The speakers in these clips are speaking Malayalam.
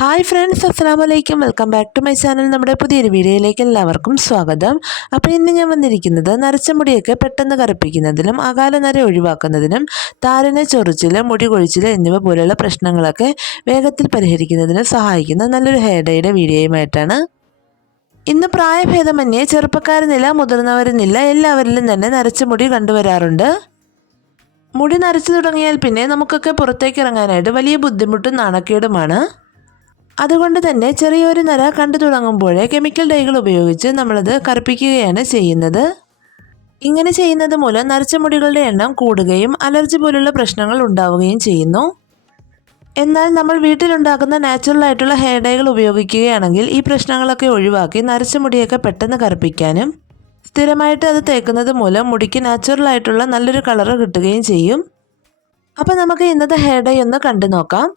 ഹായ് ഫ്രണ്ട്സ് അസ്സാം വലൈക്കും welcome back to my channel നമ്മുടെ പുതിയൊരു വീഡിയോയിലേക്ക് എല്ലാവർക്കും സ്വാഗതം. അപ്പോൾ ഇന്ന് ഞാൻ വന്നിരിക്കുന്നത് നരച്ച മുടിയൊക്കെ പെട്ടെന്ന് കറുപ്പിക്കുന്നതിനും അകാല നര ഒഴിവാക്കുന്നതിനും താരനെ ചൊറിച്ചിൽ മുടി കൊഴിച്ചിൽ എന്നിവ പോലെയുള്ള പ്രശ്നങ്ങളൊക്കെ വേഗത്തിൽ പരിഹരിക്കുന്നതിനും സഹായിക്കുന്ന നല്ലൊരു ഹെയർ ഡേയുടെ വീഡിയോയുമായിട്ടാണ്. ഇന്ന് പ്രായഭേദമന്യേ ചെറുപ്പക്കാരെന്നില്ല മുതിർന്നവരെന്നില്ല എല്ലാവരിലും തന്നെ നരച്ച മുടി കണ്ടുവരാറുണ്ട്. മുടി നരച്ചു തുടങ്ങിയാൽ പിന്നെ നമുക്കൊക്കെ പുറത്തേക്ക് ഇറങ്ങാനായിട്ട് വലിയ ബുദ്ധിമുട്ടും നാണക്കേടുമാണ്. അതുകൊണ്ട് തന്നെ ചെറിയൊരു നര കണ്ടു തുടങ്ങുമ്പോഴേ കെമിക്കൽ ഡൈകൾ ഉപയോഗിച്ച് നമ്മളത് കറുപ്പിക്കുകയാണ് ചെയ്യുന്നത്. ഇങ്ങനെ ചെയ്യുന്നത് മൂലം നരച്ച മുടികളുടെ എണ്ണം കൂടുകയും അലർജി പോലുള്ള പ്രശ്നങ്ങൾ ഉണ്ടാവുകയും ചെയ്യുന്നു. എന്നാൽ നമ്മൾ വീട്ടിലുണ്ടാക്കുന്ന നാച്ചുറൽ ആയിട്ടുള്ള ഹെയർ ഡൈകൾ ഉപയോഗിക്കുകയാണെങ്കിൽ ഈ പ്രശ്നങ്ങളൊക്കെ ഒഴിവാക്കി നരച്ച മുടിയൊക്കെ പെട്ടെന്ന് കറുപ്പിക്കാനും സ്ഥിരമായിട്ട് അത് തേക്കുന്നത് മൂലം മുടിക്ക് നാച്ചുറൽ ആയിട്ടുള്ള നല്ലൊരു കളറ് കിട്ടുകയും ചെയ്യും. അപ്പോൾ നമുക്ക് ഇന്നത്തെ ഹെയർ ഡൈ ഒന്ന് കണ്ടു നോക്കാം.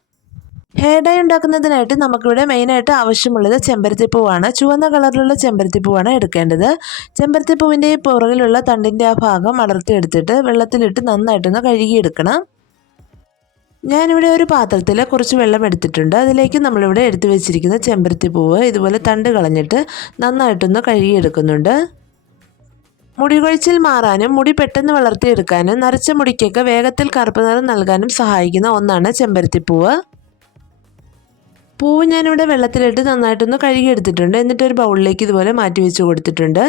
ഹെയർ ഡൈ ഉണ്ടാക്കുന്നതിനായിട്ട് നമുക്കിവിടെ മെയിനായിട്ട് ആവശ്യമുള്ളത് ചെമ്പരത്തിപ്പൂവാണ്. ചുവന്ന കളറിലുള്ള ചെമ്പരത്തിപ്പൂവാണ് എടുക്കേണ്ടത്. ചെമ്പരത്തിപ്പൂവിന്റെ ഈ പുറകിലുള്ള തണ്ടിന്റെ ആ ഭാഗം അടർത്തിയെടുത്തിട്ട് വെള്ളത്തിലിട്ട് നന്നായിട്ടൊന്ന് കഴുകിയെടുക്കണം. ഞാനിവിടെ ഒരു പാത്രത്തിൽ കുറച്ച് വെള്ളം എടുത്തിട്ടുണ്ട്. അതിലേക്ക് നമ്മളിവിടെ എടുത്തു വെച്ചിരിക്കുന്ന ചെമ്പരത്തിപ്പൂവ് ഇതുപോലെ തണ്ട് കളഞ്ഞിട്ട് നന്നായിട്ടൊന്ന് കഴുകിയെടുക്കുന്നുണ്ട്. മുടി കൊഴിച്ചിൽ മാറാനും മുടി പെട്ടെന്ന് വളർത്തിയെടുക്കാനും നരച്ച മുടിക്കൊക്കെ വേഗത്തിൽ കറുപ്പ് നിറം നൽകാനും സഹായിക്കുന്ന ഒന്നാണ് ചെമ്പരത്തിപ്പൂവ്. പൂവ് ഞാനിവിടെ വെള്ളത്തിലിട്ട് നന്നായിട്ടൊന്ന് കഴുകി എടുത്തിട്ടുണ്ട് എന്നിട്ട് ഒരു ബൗളിലേക്ക് ഇതുപോലെ മാറ്റി വെച്ച് കൊടുത്തിട്ടുണ്ട്.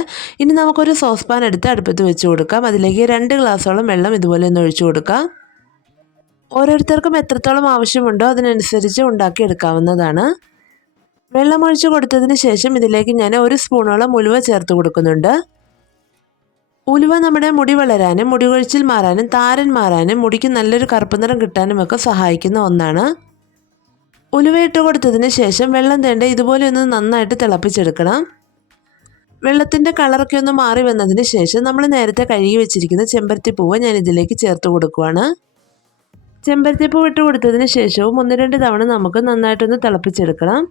ഇനി നമുക്കൊരു സോസ് പാൻ എടുത്ത് അടുപ്പത്ത് വെച്ച് കൊടുക്കാം. അതിലേക്ക് രണ്ട് ഗ്ലാസ്സോളം വെള്ളം ഇതുപോലെ ഒന്ന് ഒഴിച്ചു കൊടുക്കാം. ഓരോരുത്തർക്കും എത്രത്തോളം ആവശ്യമുണ്ടോ അതിനനുസരിച്ച് ഉണ്ടാക്കിയെടുക്കാവുന്നതാണ്. വെള്ളം ഒഴിച്ച് കൊടുത്തതിന് ശേഷം ഇതിലേക്ക് ഞാൻ ഒരു സ്പൂണോളം ഉലുവ ചേർത്ത് കൊടുക്കുന്നുണ്ട്. ഉലുവ നമ്മുടെ മുടി വളരാനും മുടി കൊഴിച്ചിൽ മാറാനും താരൻ മാറാനും മുടിക്ക് നല്ലൊരു കറുപ്പ് നിറം കിട്ടാനും ഒക്കെ സഹായിക്കുന്ന ഒന്നാണ്. ഉലുവയിട്ട് കൊടുത്തതിന് ശേഷം വെള്ളം തേണ്ട ഇതുപോലെ ഒന്ന് നന്നായിട്ട് തിളപ്പിച്ചെടുക്കണം. വെള്ളത്തിന്റെ കളറൊക്കെ ഒന്ന് മാറി വന്നതിന് ശേഷം നമ്മൾ നേരത്തെ കഴുകി വെച്ചിരിക്കുന്ന ചെമ്പരത്തി പൂവ് ഞാൻ ഇതിലേക്ക് ചേർത്ത് കൊടുക്കുവാണ്. ചെമ്പരത്തി പൂവ് ഇട്ട് കൊടുത്തതിന് ശേഷവും ഒന്ന് രണ്ട് തവണ നമുക്ക് നന്നായിട്ടൊന്ന് തിളപ്പിച്ചെടുക്കണം.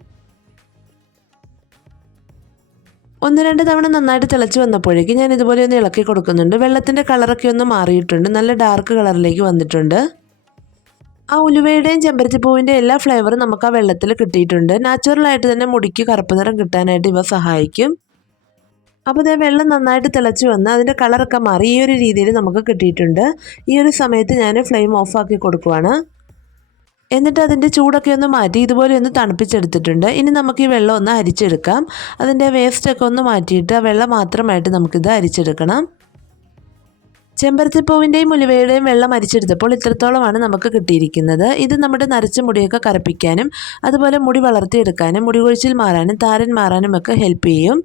ഒന്ന് രണ്ട് തവണ നന്നായിട്ട് തിളച്ച് വന്നപ്പോഴേക്കും ഞാൻ ഇതുപോലെ ഒന്ന് ഇളക്കി കൊടുക്കുന്നുണ്ട്. വെള്ളത്തിന്റെ കളറൊക്കെ ഒന്ന് മാറിയിട്ടുണ്ട്. നല്ല ഡാർക്ക് കളറിലേക്ക് വന്നിട്ടുണ്ട്. ആ ഉലുവയുടെയും ചെമ്പരത്തിപ്പൂവിന്റെ എല്ലാ ഫ്ലേവറും നമുക്ക് ആ വെള്ളത്തിൽ കിട്ടിയിട്ടുണ്ട്. നാച്ചുറലായിട്ട് തന്നെ മുടിക്ക് കറുപ്പ് നിറം കിട്ടാനായിട്ട് ഇവ സഹായിക്കും. അപ്പോൾ ഇതേ വെള്ളം നന്നായിട്ട് തിളച്ച് വന്ന് അതിന്റെ കളറൊക്കെ മാറി ഈ ഒരു രീതിയിൽ നമുക്ക് കിട്ടിയിട്ടുണ്ട്. ഈ ഒരു സമയത്ത് ഞാൻ ഫ്ലെയിം ഓഫാക്കി കൊടുക്കുവാണ്. എന്നിട്ട് അതിന്റെ ചൂടൊക്കെ ഒന്ന് മാറ്റി ഇതുപോലെ ഒന്ന് തണുപ്പിച്ചെടുത്തിട്ടുണ്ട്. ഇനി നമുക്ക് ഈ വെള്ളം ഒന്ന് അരിച്ചെടുക്കാം. അതിന്റെ വേസ്റ്റൊക്കെ ഒന്ന് മാറ്റിയിട്ട് ആ വെള്ളം മാത്രമായിട്ട് നമുക്കിത് അരിച്ചെടുക്കണം. ചെമ്പരത്തിപ്പൂവിന്റെയും ഉലുവയുടെയും വെള്ളം അരിച്ചെടുത്തപ്പോൾ ഇത്രത്തോളമാണ് നമുക്ക് കിട്ടിയിരിക്കുന്നത്. ഇത് നമ്മുടെ നരച്ച മുടിയൊക്കെ കറുപ്പിക്കാനും അതുപോലെ മുടി വളർത്തിയെടുക്കാനും മുടി കൊഴിച്ചിൽ മാറാനും താരൻ മാറാനും ഒക്കെ ഹെൽപ്പ് ചെയ്യും.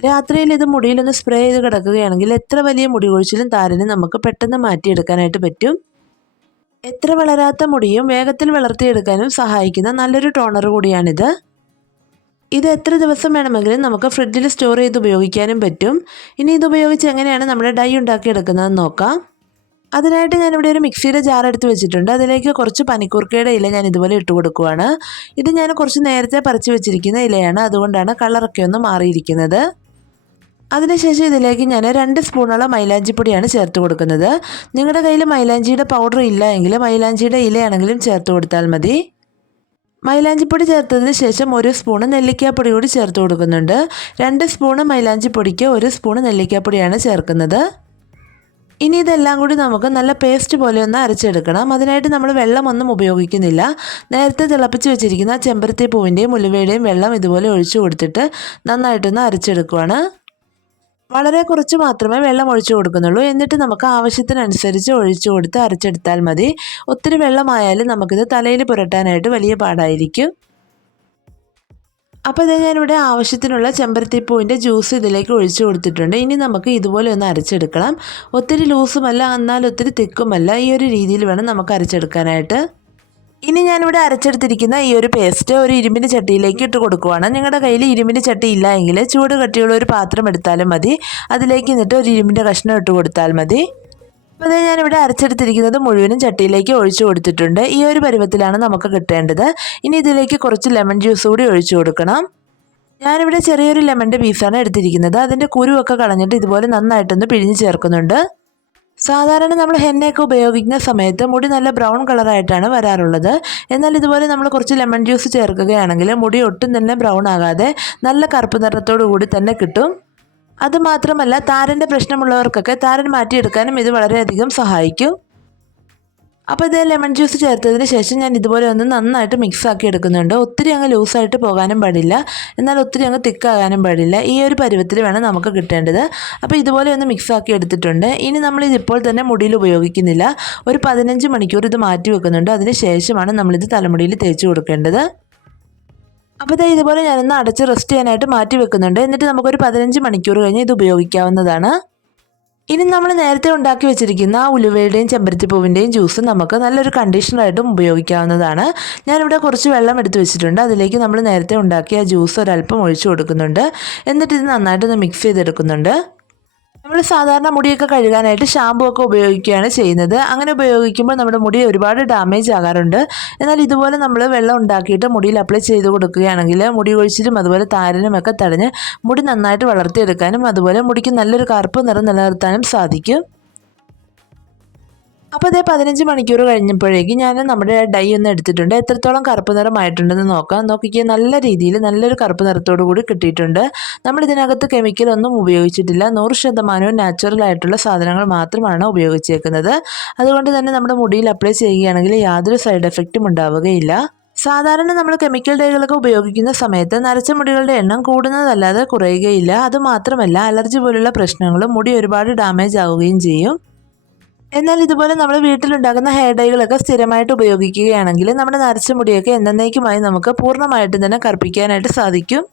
രാത്രിയിൽ ഇത് മുടിയിലൊന്ന് സ്പ്രേ ചെയ്ത് കിടക്കുകയാണെങ്കിൽ എത്ര വലിയ മുടി കൊഴിച്ചിലും താരനും നമുക്ക് പെട്ടെന്ന് മാറ്റിയെടുക്കാനായിട്ട് പറ്റും. എത്ര വളരാത്ത മുടിയും വേഗത്തിൽ വളർത്തിയെടുക്കാനും സഹായിക്കുന്ന നല്ലൊരു ടോണർ കൂടിയാണിത്. ഇത് എത്ര ദിവസം വേണമെങ്കിലും നമുക്ക് ഫ്രിഡ്ജിൽ സ്റ്റോർ ചെയ്ത് ഉപയോഗിക്കാനും പറ്റും. ഇനി ഇത് ഉപയോഗിച്ച് എങ്ങനെയാണ് നമ്മൾ ഡൈ ഉണ്ടാക്കിയെടുക്കുന്നതെന്ന് നോക്കാം. അതിനായിട്ട് ഞാനിവിടെ ഒരു മിക്സിയുടെ ജാർ എടുത്ത് വെച്ചിട്ടുണ്ട്. അതിലേക്ക് കുറച്ച് പനിക്കൂർക്കയുടെ ഇല ഞാൻ ഇതുപോലെ ഇട്ട് കൊടുക്കുവാണ്. ഇത് ഞാൻ കുറച്ച് നേരത്തെ പറിച്ച് വെച്ചിരിക്കുന്ന ഇലയാണ്. അതുകൊണ്ടാണ് കളറൊക്കെ ഒന്ന് മാറിയിരിക്കുന്നത്. അതിനുശേഷം ഇതിലേക്ക് ഞാൻ രണ്ട് സ്പൂണോളം മൈലാഞ്ചിപ്പൊടിയാണ് ചേർത്ത് കൊടുക്കുന്നത്. നിങ്ങളുടെ കയ്യിൽ മൈലാഞ്ചിയുടെ പൗഡർ ഇല്ല എങ്കിൽ മൈലാഞ്ചിയുടെ ഇലയാണെങ്കിലും ചേർത്ത് കൊടുത്താൽ മതി. മൈലാഞ്ചിപ്പൊടി ചേർത്തതിന് ശേഷം ഒരു സ്പൂണ് നെല്ലിക്കാപ്പൊടി കൂടി ചേർത്ത് കൊടുക്കുന്നുണ്ട്. രണ്ട് സ്പൂണ് മൈലാഞ്ചിപ്പൊടിക്ക് ഒരു സ്പൂണ് നെല്ലിക്കാപ്പൊടിയാണ് ചേർക്കുന്നത്. ഇനി ഇതെല്ലാം കൂടി നമുക്ക് നല്ല പേസ്റ്റ് പോലെ ഒന്ന് അരച്ചെടുക്കണം. അതിനായിട്ട് നമ്മൾ വെള്ളമൊന്നും ഉപയോഗിക്കുന്നില്ല. നേരത്തെ തിളപ്പിച്ച് വെച്ചിരിക്കുന്ന ചെമ്പരത്തി പൂവിന്റെയും ഉലുവയുടെയും വെള്ളം ഇതുപോലെ ഒഴിച്ചു കൊടുത്തിട്ട് നന്നായിട്ടൊന്ന് അരച്ചെടുക്കുവാണ്. വളരെ കുറച്ച് മാത്രമേ വെള്ളം ഒഴിച്ചു കൊടുക്കുന്നുള്ളൂ. എന്നിട്ട് നമുക്ക് ആവശ്യത്തിനനുസരിച്ച് ഒഴിച്ചു കൊടുത്ത് അരച്ചെടുത്താൽ മതി. ഒത്തിരി വെള്ളമായാലും നമുക്കിത് തലയിൽ പുരട്ടാനായിട്ട് വലിയ പാടായിരിക്കും. അപ്പോൾ ഇത് ഞാനിവിടെ ആവശ്യത്തിനുള്ള ചെമ്പരത്തിപ്പൂവിന്റെ ജ്യൂസ് ഇതിലേക്ക് ഒഴിച്ചു കൊടുത്തിട്ടുണ്ട്. ഇനി നമുക്ക് ഇതുപോലെ ഒന്ന് അരച്ചെടുക്കണം. ഒത്തിരി ലൂസുമല്ല എന്നാൽ ഒത്തിരി തിക്കുമല്ല. ഈ ഒരു രീതിയിൽ വേണം നമുക്ക് അരച്ചെടുക്കാനായിട്ട്. ഇനി ഞാനിവിടെ അരച്ചെടുത്തിരിക്കുന്ന ഈ ഒരു പേസ്റ്റ് ഒരു ഇരുമ്പിന്റെ ചട്ടിയിലേക്ക് ഇട്ട് കൊടുക്കുവാണ്. നിങ്ങളുടെ കയ്യിൽ ഇരുമ്പിന്റെ ചട്ടി ഇല്ല എങ്കിൽ ചൂട് കട്ടിയുള്ള ഒരു പാത്രം എടുത്താലും മതി. അതിലേക്ക് എന്നിട്ട് ഒരു ഇരുമ്പിന്റെ കഷ്ണം ഇട്ട് കൊടുത്താൽ മതി. അപ്പോൾ അതേ ഞാനിവിടെ അരച്ചെടുത്തിരിക്കുന്നത് മുഴുവനും ചട്ടിയിലേക്ക് ഒഴിച്ചു കൊടുത്തിട്ടുണ്ട്. ഈ ഒരു പരുവത്തിലാണ് നമുക്ക് കിട്ടേണ്ടത്. ഇനി ഇതിലേക്ക് കുറച്ച് ലെമൺ ജ്യൂസ് കൂടി ഒഴിച്ചു കൊടുക്കണം. ഞാനിവിടെ ചെറിയൊരു ലെമണിന്റെ പീസാണ് എടുത്തിരിക്കുന്നത്. അതിന്റെ കുരുവൊക്കെ കളഞ്ഞിട്ട് ഇതുപോലെ നന്നായിട്ടൊന്ന് പിഴിഞ്ഞ് ചേർക്കുന്നുണ്ട്. സാധാരണ നമ്മൾ ഹെന്നയൊക്കെ ഉപയോഗിക്കുന്ന സമയത്ത് മുടി നല്ല ബ്രൗൺ കളറായിട്ടാണ് വരാറുള്ളത്. എന്നാൽ ഇതുപോലെ നമ്മൾ കുറച്ച് ലെമൺ ജ്യൂസ് ചേർക്കുകയാണെങ്കിൽ മുടി ഒട്ടും തന്നെ ബ്രൗൺ ആകാതെ നല്ല കറുപ്പ് നിറത്തോടു കൂടി തന്നെ കിട്ടും. അതുമാത്രമല്ല താരന്റെ പ്രശ്നമുള്ളവർക്കൊക്കെ താരൻ മാറ്റിയെടുക്കാനും ഇത് വളരെയധികം സഹായിക്കും. അപ്പോൾ ഇതേ ലെമൺ ജ്യൂസ് ചേർത്തതിന് ശേഷം ഞാൻ ഇതുപോലെ ഒന്ന് നന്നായിട്ട് മിക്സ് ആക്കി എടുക്കുന്നുണ്ട്. ഒത്തിരി അങ്ങ് ലൂസായിട്ട് പോകാനും പാടില്ല. എന്നാൽ ഒത്തിരി അങ്ങ് തിക്കാകാനും പാടില്ല. ഈ ഒരു പരുവത്തിൽ വേണം നമുക്ക് കിട്ടേണ്ടത്. അപ്പോൾ ഇതുപോലെ ഒന്ന് മിക്സ് ആക്കി എടുത്തിട്ടുണ്ട്. ഇനി നമ്മൾ ഇതിപ്പോൾ തന്നെ മുടിയിൽ ഉപയോഗിക്കുന്നില്ല. ഒരു പതിനഞ്ച് മണിക്കൂർ ഇത് മാറ്റി വെക്കുന്നുണ്ട്. അതിന് ശേഷമാണ് നമ്മളിത് തലമുടിയിൽ തേച്ച് കൊടുക്കേണ്ടത്. അപ്പോൾ ഇതേ ഇതുപോലെ ഞാനൊന്ന് അടച്ച് റെസ്റ്റ് ചെയ്യാനായിട്ട് മാറ്റി വെക്കുന്നുണ്ട്. എന്നിട്ട് നമുക്കൊരു പതിനഞ്ച് മണിക്കൂർ കഴിഞ്ഞ് ഇത് ഉപയോഗിക്കാവുന്നതാണ്. ഇനി നമ്മൾ നേരത്തെ ഉണ്ടാക്കി വെച്ചിരിക്കുന്ന ആ ഉലുവയുടെയും ചെമ്പരത്തിപ്പൂവിന്റെയും ജ്യൂസ് നമുക്ക് നല്ലൊരു കണ്ടീഷണറായിട്ടും ഉപയോഗിക്കാവുന്നതാണ്. ഞാനിവിടെ കുറച്ച് വെള്ളം എടുത്ത് വെച്ചിട്ടുണ്ട്. അതിലേക്ക് നമ്മൾ നേരത്തെ ഉണ്ടാക്കിയ ജ്യൂസ് ഒരല്പം ഒഴിച്ചു കൊടുക്കുന്നുണ്ട്. എന്നിട്ട് ഇത് നന്നായിട്ടൊന്ന് മിക്സ് ചെയ്തെടുക്കുന്നുണ്ട്. നമ്മൾ സാധാരണ മുടിയൊക്കെ കഴുകാനായിട്ട് ഷാമ്പു ഒക്കെ ഉപയോഗിക്കുകയാണ് ചെയ്യുന്നത്. അങ്ങനെ ഉപയോഗിക്കുമ്പോൾ നമ്മുടെ മുടി ഒരുപാട് ഡാമേജ് ആകാറുണ്ട്. എന്നാൽ ഇതുപോലെ നമ്മൾ വെള്ളം ഉണ്ടാക്കിയിട്ട് മുടിയിൽ അപ്ലൈ ചെയ്ത് കൊടുക്കുകയാണെങ്കിൽ മുടി കൊഴിച്ചിലും അതുപോലെ താരനും ഒക്കെ തടഞ്ഞ് മുടി നന്നായിട്ട് വളർത്തിയെടുക്കാനും അതുപോലെ മുടിക്ക് നല്ലൊരു കറുപ്പ് നിറം നിലനിർത്താനും സാധിക്കും. അപ്പോൾ അതേ പതിനഞ്ച് മണിക്കൂർ കഴിഞ്ഞപ്പോഴേക്കും ഞാൻ നമ്മുടെ ഡൈ ഒന്ന് എടുത്തിട്ടുണ്ട്. എത്രത്തോളം കറുപ്പ് നിറമായിട്ടുണ്ടെന്ന് നോക്കാം. നോക്കിക്കുക നല്ല രീതിയിൽ നല്ലൊരു കറുപ്പ് നിറത്തോടു കൂടി കിട്ടിയിട്ടുണ്ട്. നമ്മൾ ഇതിനകത്ത് കെമിക്കൽ ഒന്നും ഉപയോഗിച്ചിട്ടില്ല. നൂറ് ശതമാനവും നാച്ചുറൽ ആയിട്ടുള്ള സാധനങ്ങൾ മാത്രമാണ് ഉപയോഗിച്ചേക്കുന്നത്. അതുകൊണ്ട് തന്നെ നമ്മുടെ മുടിയിൽ അപ്ലൈ ചെയ്യുകയാണെങ്കിൽ യാതൊരു സൈഡ് എഫക്റ്റും ഉണ്ടാവുകയില്ല. സാധാരണ നമ്മൾ കെമിക്കൽ ഡൈകളൊക്കെ ഉപയോഗിക്കുന്ന സമയത്ത് നരച്ച മുടികളുടെ എണ്ണം കൂടുന്നതല്ലാതെ കുറയുകയില്ല. അതുമാത്രമല്ല അലർജി പോലുള്ള പ്രശ്നങ്ങളും മുടി ഒരുപാട് ഡാമേജ് ആവുകയും ചെയ്യും. എന്നാൽ ഇതുപോലെ നമ്മൾ വീട്ടിലുണ്ടാക്കുന്ന ഹെയർ ഡൈകളൊക്കെ സ്ഥിരമായിട്ട് ഉപയോഗിക്കുകയാണെങ്കിൽ നമ്മുടെ നരച്ച മുടിയൊക്കെ എന്നേക്കുമായി നമുക്ക് പൂർണമായിട്ടും തന്നെ കറുപ്പിക്കാനായിട്ട് സാധിക്കും.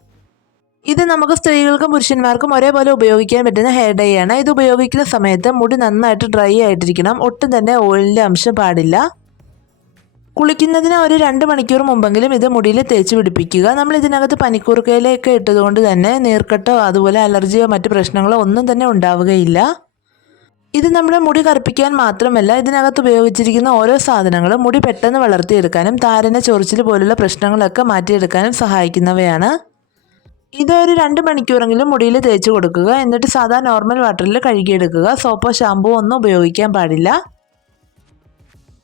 ഇത് നമുക്ക് സ്ത്രീകൾക്കും പുരുഷന്മാർക്കും ഒരേപോലെ ഉപയോഗിക്കാൻ പറ്റുന്ന ഹെയർ ഡൈ ആണ്. ഇത് ഉപയോഗിക്കുന്ന സമയത്ത് മുടി നന്നായിട്ട് ഡ്രൈ ആയിട്ടിരിക്കണം. ഒട്ടും തന്നെ ഓയിലിന്റെ അംശം പാടില്ല. കുളിക്കുന്നതിന് ഒരു രണ്ട് മണിക്കൂർ മുമ്പെങ്കിലും ഇത് മുടിയിൽ തേച്ച് പിടിപ്പിക്കുക. നമ്മൾ ഇതിനകത്ത് പനിക്കൂർക്കയിലൊക്കെ ഇട്ടതുകൊണ്ട് തന്നെ നീർക്കെട്ടോ അതുപോലെ അലർജിയോ മറ്റു പ്രശ്നങ്ങളോ ഒന്നും തന്നെ ഉണ്ടാവുകയില്ല. ഇത് നമ്മുടെ മുടി കറുപ്പിക്കാൻ മാത്രമല്ല ഇതിനകത്ത് ഉപയോഗിച്ചിരിക്കുന്ന ഓരോ സാധനങ്ങളും മുടി പെട്ടെന്ന് വളർത്തിയെടുക്കാനും താരനെ ചൊറിച്ചിൽ പോലുള്ള പ്രശ്നങ്ങളൊക്കെ മാറ്റിയെടുക്കാനും സഹായിക്കുന്നവയാണ്. ഇതൊരു രണ്ട് മണിക്കൂറെങ്കിലും മുടിയിൽ തേച്ച് കൊടുക്കുക എന്നിട്ട് സാധാ നോർമൽ വാട്ടറിൽ കഴുകിയെടുക്കുക സോപ്പോ ഷാമ്പുവോ ഒന്നും ഉപയോഗിക്കാൻ പാടില്ല.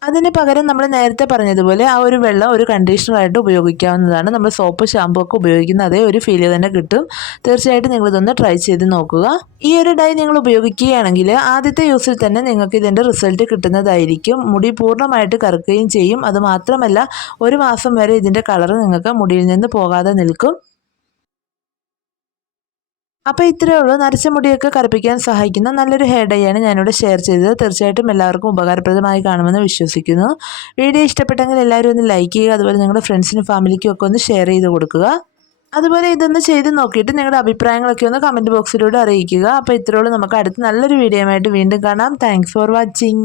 അതിന് പകരം നമ്മൾ നേരത്തെ പറഞ്ഞതുപോലെ ആ ഒരു വെള്ളം ഒരു കണ്ടീഷണറായിട്ട് ഉപയോഗിക്കാവുന്നതാണ്. നമ്മൾ സോപ്പ് ഷാമ്പു ഒക്കെ ഉപയോഗിക്കുന്ന അതേ ഒരു ഫീൽ തന്നെ കിട്ടും. തീർച്ചയായിട്ടും നിങ്ങളിതൊന്ന് ട്രൈ ചെയ്ത് നോക്കുക. ഈ ഒരു ഡൈ നിങ്ങൾ ഉപയോഗിക്കുകയാണെങ്കിൽ ആദ്യത്തെ യൂസിൽ തന്നെ നിങ്ങൾക്ക് ഇതിന്റെ റിസൾട്ട് കിട്ടുന്നതായിരിക്കും. മുടി പൂർണമായിട്ട് കറുക്കുകയും ചെയ്യും. അതുമാത്രമല്ല ഒരു മാസം വരെ ഇതിന്റെ കളർ നിങ്ങൾക്ക് മുടിയിൽ നിന്ന് പോകാതെ നിൽക്കും. അപ്പോൾ ഇത്രയേ ഉള്ളൂ. നരച്ച മുടിയൊക്കെ കറുപ്പിക്കാൻ സഹായിക്കുന്ന നല്ലൊരു ഹെയർ ഡൈ ആണ് ഞാനിവിടെ ഷെയർ ചെയ്തത്. തീർച്ചയായിട്ടും എല്ലാവർക്കും ഉപകാരപ്രദമായി കാണുമെന്ന് വിശ്വസിക്കുന്നു. വീഡിയോ ഇഷ്ടപ്പെട്ടെങ്കിൽ എല്ലാവരും ഒന്ന് ലൈക്ക് ചെയ്യുക അതുപോലെ നിങ്ങളുടെ ഫ്രണ്ട്സിനും ഫാമിലിക്കും ഒക്കെ ഒന്ന് ഷെയർ ചെയ്ത് കൊടുക്കുക. അതുപോലെ ഇതൊന്ന് ചെയ്ത് നോക്കിയിട്ട് നിങ്ങളുടെ അഭിപ്രായങ്ങളൊക്കെ ഒന്ന് കമന്റ് ബോക്സിലൂടെ അറിയിക്കുക. അപ്പോൾ ഇത്രയുള്ളൂ നമുക്ക് അടുത്ത് നല്ലൊരു വീഡിയോ ആയിട്ട് വീണ്ടും കാണാം. Thanks for watching